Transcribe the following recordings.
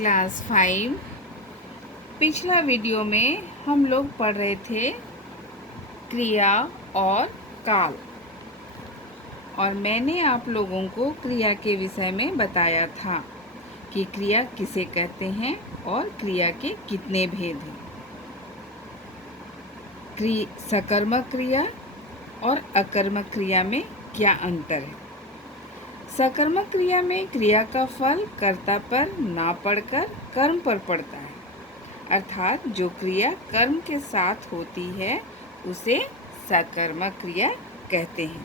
Class 5। पिछला video में हम लोग पढ़ रहे थे क्रिया और काल, और मैंने आप लोगों को क्रिया के विषय में बताया था कि क्रिया किसे कहते हैं और क्रिया के कितने भेद हैं। सकर्मक क्रिया और अकर्मक क्रिया में क्या अंतर है। सकर्मक क्रिया में क्रिया का फल कर्ता पर ना पड़कर कर्म पर पड़ता है, अर्थात जो क्रिया कर्म के साथ होती है उसे सकर्मक क्रिया कहते हैं।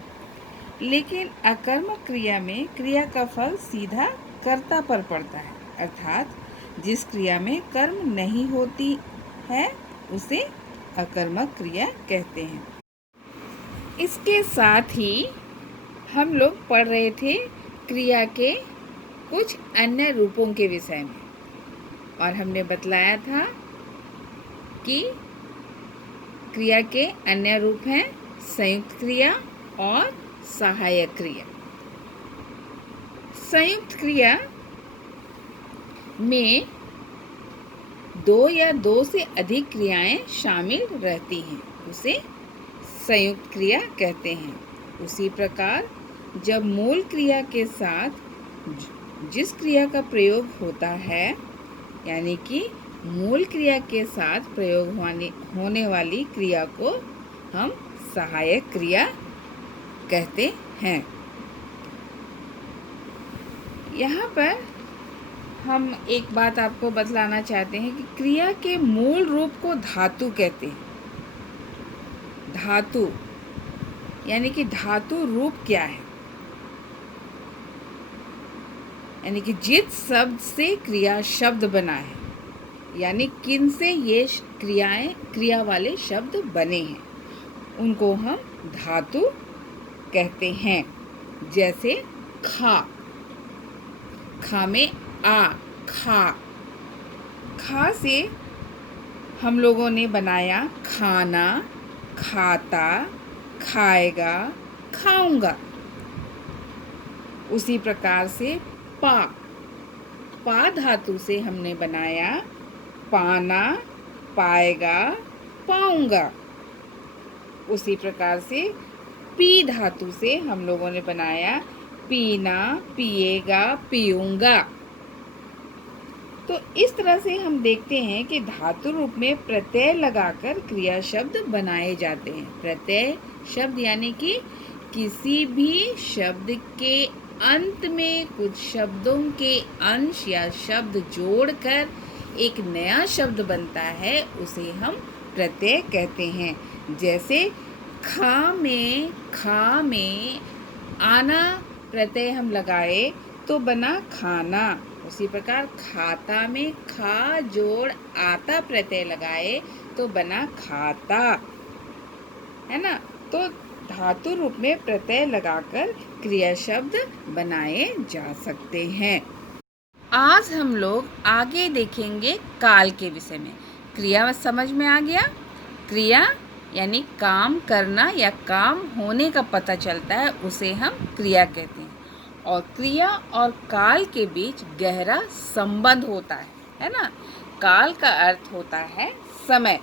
लेकिन अकर्मक क्रिया में क्रिया का फल सीधा कर्ता पर पड़ता है, अर्थात जिस क्रिया में कर्म नहीं होती है उसे अकर्मक क्रिया कहते हैं। इसके साथ ही हम लोग पढ़ रहे थे क्रिया के कुछ अन्य रूपों के विषय में, और हमने बतलाया था कि क्रिया के अन्य रूप हैं संयुक्त क्रिया और सहायक क्रिया। संयुक्त क्रिया में दो या दो से अधिक क्रियाएं शामिल रहती हैं, उसे संयुक्त क्रिया कहते हैं। उसी प्रकार जब मूल क्रिया के साथ जिस क्रिया का प्रयोग होता है, यानी कि मूल क्रिया के साथ प्रयोग होने वाली क्रिया को हम सहायक क्रिया कहते हैं। यहाँ पर हम एक बात आपको बतलाना चाहते हैं कि क्रिया के मूल रूप को धातु कहते हैं। धातु यानी कि धातु रूप क्या है, यानी कि जिस शब्द से क्रिया शब्द बना है, यानी किन से ये क्रिया वाले शब्द बने हैं, उनको हम धातु कहते हैं। जैसे खा, खा में आ, खा। खा से हम लोगों ने बनाया खाना, खाता, खाएगा, खाऊंगा। उसी प्रकार से पा, पा धातु से हमने बनाया पाना, पाएगा, पाऊंगा। उसी प्रकार से पी धातु से हम लोगों ने बनाया पीना, पिएगा, पीऊंगा। तो इस तरह से हम देखते हैं कि धातु रूप में प्रत्यय लगाकर क्रिया शब्द बनाए जाते हैं। प्रत्यय शब्द यानी कि किसी भी शब्द के अंत में कुछ शब्दों के अंश या शब्द जोड़कर एक नया शब्द बनता है, उसे हम प्रत्यय कहते हैं। जैसे खा में आना प्रत्यय हम लगाए तो बना खाना। उसी प्रकार खाता में खा जोड़ आता प्रत्यय लगाए तो बना खाता, है ना। तो धातु रूप में प्रत्यय लगाकर क्रिया शब्द बनाए जा सकते हैं। आज हम लोग आगे देखेंगे काल के विषय में। क्रिया समझ में आ गया। क्रिया यानी काम करना या काम होने का पता चलता है, उसे हम क्रिया कहते हैं। और क्रिया और काल के बीच गहरा संबंध होता है ना। काल का अर्थ होता है समय,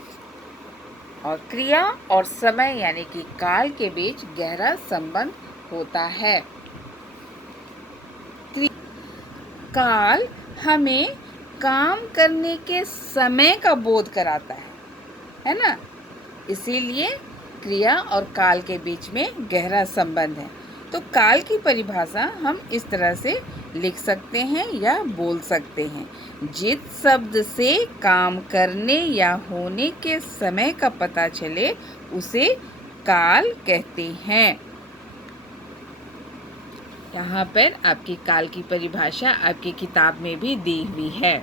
और क्रिया और समय यानी कि काल के बीच गहरा संबंध होता है। काल हमें काम करने के समय का बोध कराता है ना। इसीलिए क्रिया और काल के बीच में गहरा संबंध है। तो काल की परिभाषा हम इस तरह से लिख सकते हैं या बोल सकते हैं। जिस शब्द से काम करने या होने के समय का पता चले उसे काल कहते हैं। यहाँ पर आपकी काल की परिभाषा आपकी किताब में भी दी हुई है।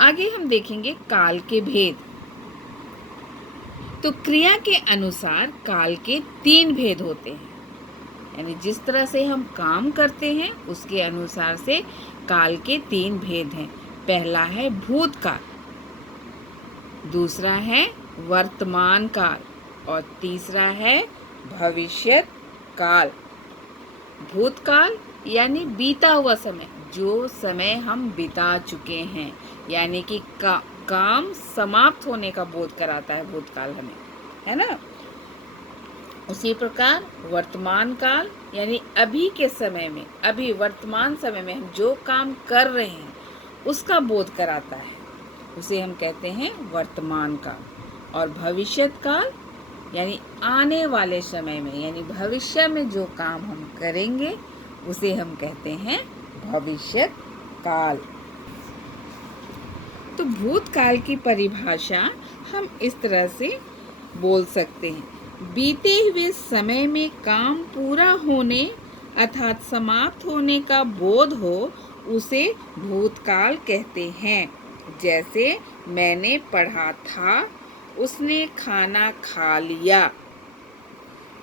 आगे हम देखेंगे काल के भेद। तो क्रिया के अनुसार काल के 3 भेद होते हैं, यानी जिस तरह से हम काम करते हैं उसके अनुसार से काल के 3 भेद हैं। पहला है भूतकाल, दूसरा है वर्तमान काल, और तीसरा है भविष्यत काल। भूतकाल यानी बीता हुआ समय, जो समय हम बिता चुके हैं, यानी कि काम समाप्त होने का बोध कराता है भूतकाल हमें, है ना। उसी प्रकार वर्तमान काल यानी अभी के समय में, अभी वर्तमान समय में हम जो काम कर रहे हैं उसका बोध कराता है, उसे हम कहते हैं वर्तमान काल। और भविष्यत काल यानी आने वाले समय में, यानी भविष्य में जो काम हम करेंगे उसे हम कहते हैं भविष्यत काल। तो भूतकाल की परिभाषा हम इस तरह से बोल सकते हैं, बीते हुए समय में काम पूरा होने अर्थात समाप्त होने का बोध हो उसे भूतकाल कहते हैं। जैसे मैंने पढ़ा था, उसने खाना खा लिया।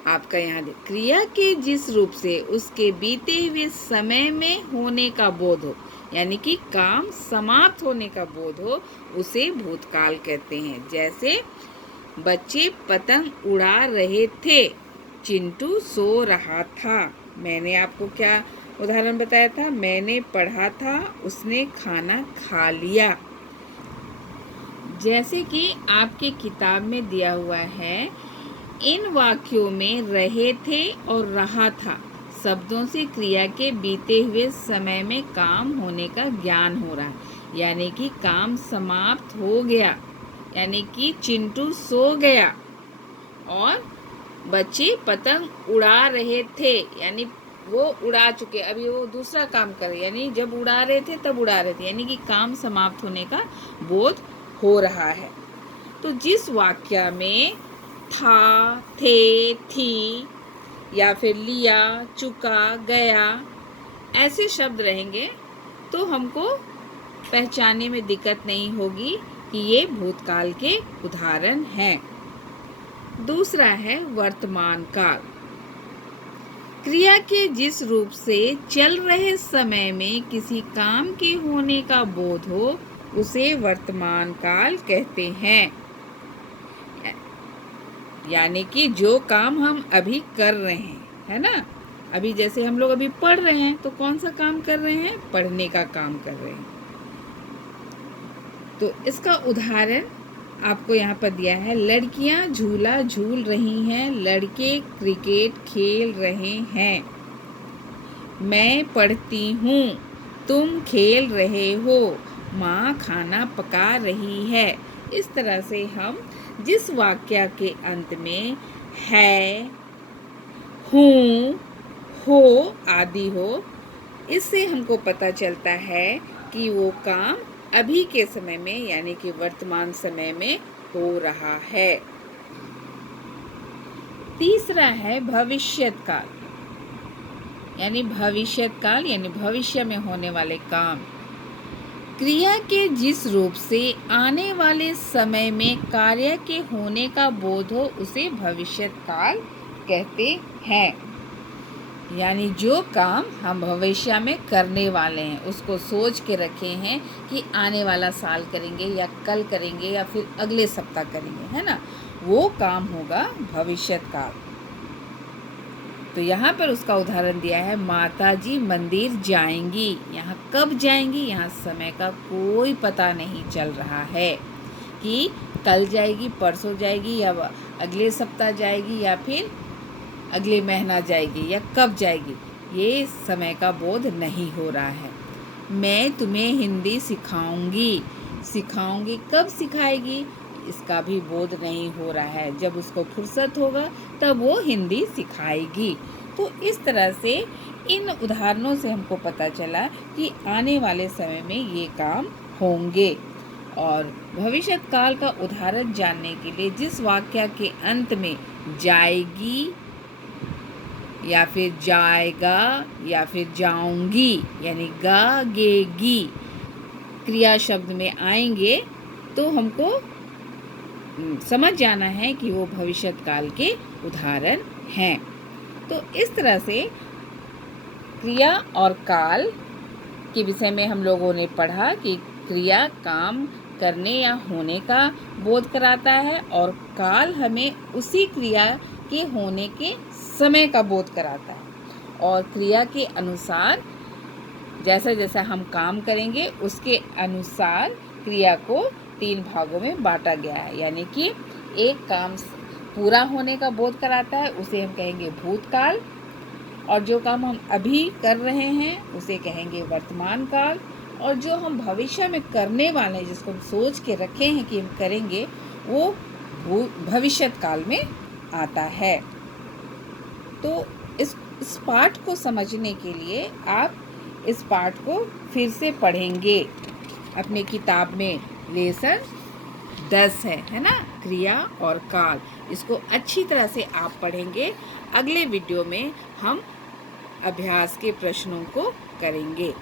आपका यहाँ क्रिया के जिस रूप से उसके बीते हुए समय में होने का बोध हो, यानी कि काम समाप्त होने का बोध हो, उसे भूतकाल कहते हैं। जैसे बच्चे पतंग उड़ा रहे थे, चिंटू सो रहा था। मैंने आपको क्या उदाहरण बताया था? मैंने पढ़ा था, उसने खाना खा लिया। जैसे कि आपके किताब में दिया हुआ है, इन वाक्यों में रहे थे और रहा था शब्दों से क्रिया के बीते हुए समय में काम होने का ज्ञान हो रहा है, यानी कि काम समाप्त हो गया, यानी कि चिंटू सो गया। और बच्चे पतंग उड़ा रहे थे, यानी वो उड़ा चुके, अभी वो दूसरा काम कर रहे, यानी जब उड़ा रहे थे तब उड़ा रहे थे, यानी कि काम समाप्त होने का बोध हो रहा है। तो जिस वाक्य में था, थे, थी या फिर लिया, चुका, गया ऐसे शब्द रहेंगे तो हमको पहचानने में दिक्कत नहीं होगी कि ये भूतकाल के उदाहरण हैं। दूसरा है वर्तमान काल। क्रिया के जिस रूप से चल रहे समय में किसी काम के होने का बोध हो उसे वर्तमान काल कहते हैं। यानी कि जो काम हम अभी कर रहे हैं, है ना। अभी जैसे हम लोग अभी पढ़ रहे हैं तो कौन सा काम कर रहे हैं? पढ़ने का काम कर रहे हैं। तो इसका उदाहरण आपको यहाँ पर दिया है, लड़कियाँ झूला झूल रही हैं, लड़के क्रिकेट खेल रहे हैं। मैं पढ़ती हूँ, तुम खेल रहे हो, माँ खाना पका रही है। इस तरह से हम जिस वाक्य के अंत में है, हूँ, हो आदि हो, इससे हमको पता चलता है कि वो काम अभी के समय में यानी कि वर्तमान समय में हो रहा है। तीसरा है भविष्यत काल, यानी भविष्यत काल यानी भविष्य में होने वाले काम। क्रिया के जिस रूप से आने वाले समय में कार्य के होने का बोध हो उसे भविष्यत काल कहते हैं। यानी जो काम हम भविष्य में करने वाले हैं उसको सोच के रखे हैं कि आने वाला साल करेंगे या कल करेंगे या फिर अगले सप्ताह करेंगे, है ना, वो काम होगा भविष्यत काल। तो यहाँ पर उसका उदाहरण दिया है, माताजी मंदिर जाएंगी। यहाँ कब जाएंगी? यहाँ समय का कोई पता नहीं चल रहा है कि कल जाएगी, परसों जाएगी या अगले सप्ताह जाएगी या फिर अगले महीना जाएगी या कब जाएगी, ये समय का बोध नहीं हो रहा है। मैं तुम्हें हिंदी सिखाऊंगी। सिखाऊंगी कब सिखाएगी, इसका भी बोध नहीं हो रहा है। जब उसको फुर्सत होगा तब वो हिंदी सिखाएगी। तो इस तरह से इन उदाहरणों से हमको पता चला कि आने वाले समय में ये काम होंगे। और भविष्य काल का उदाहरण जानने के लिए जिस वाक्य के अंत में जाएगी या फिर जाएगा या फिर जाऊंगी यानी गा, गे, गी क्रिया शब्द में आएंगे तो हमको समझ जाना है कि वो भविष्यत काल के उदाहरण हैं। तो इस तरह से क्रिया और काल के विषय में हम लोगों ने पढ़ा कि क्रिया काम करने या होने का बोध कराता है और काल हमें उसी क्रिया के होने के समय का बोध कराता है। और क्रिया के अनुसार जैसा जैसा हम काम करेंगे उसके अनुसार क्रिया को 3 भागों में बांटा गया है। यानी कि एक काम पूरा होने का बोध कराता है, उसे हम कहेंगे भूतकाल, और जो काम हम अभी कर रहे हैं उसे कहेंगे वर्तमान काल, और जो हम भविष्य में करने वाले हैं, जिसको हम सोच के रखे हैं कि हम करेंगे, वो भविष्यत काल में आता है। तो इस पाठ को समझने के लिए आप इस पाठ को फिर से पढ़ेंगे अपने किताब में। लेसन 10 है ना, क्रिया और काल। इसको अच्छी तरह से आप पढ़ेंगे। अगले वीडियो में हम अभ्यास के प्रश्नों को करेंगे।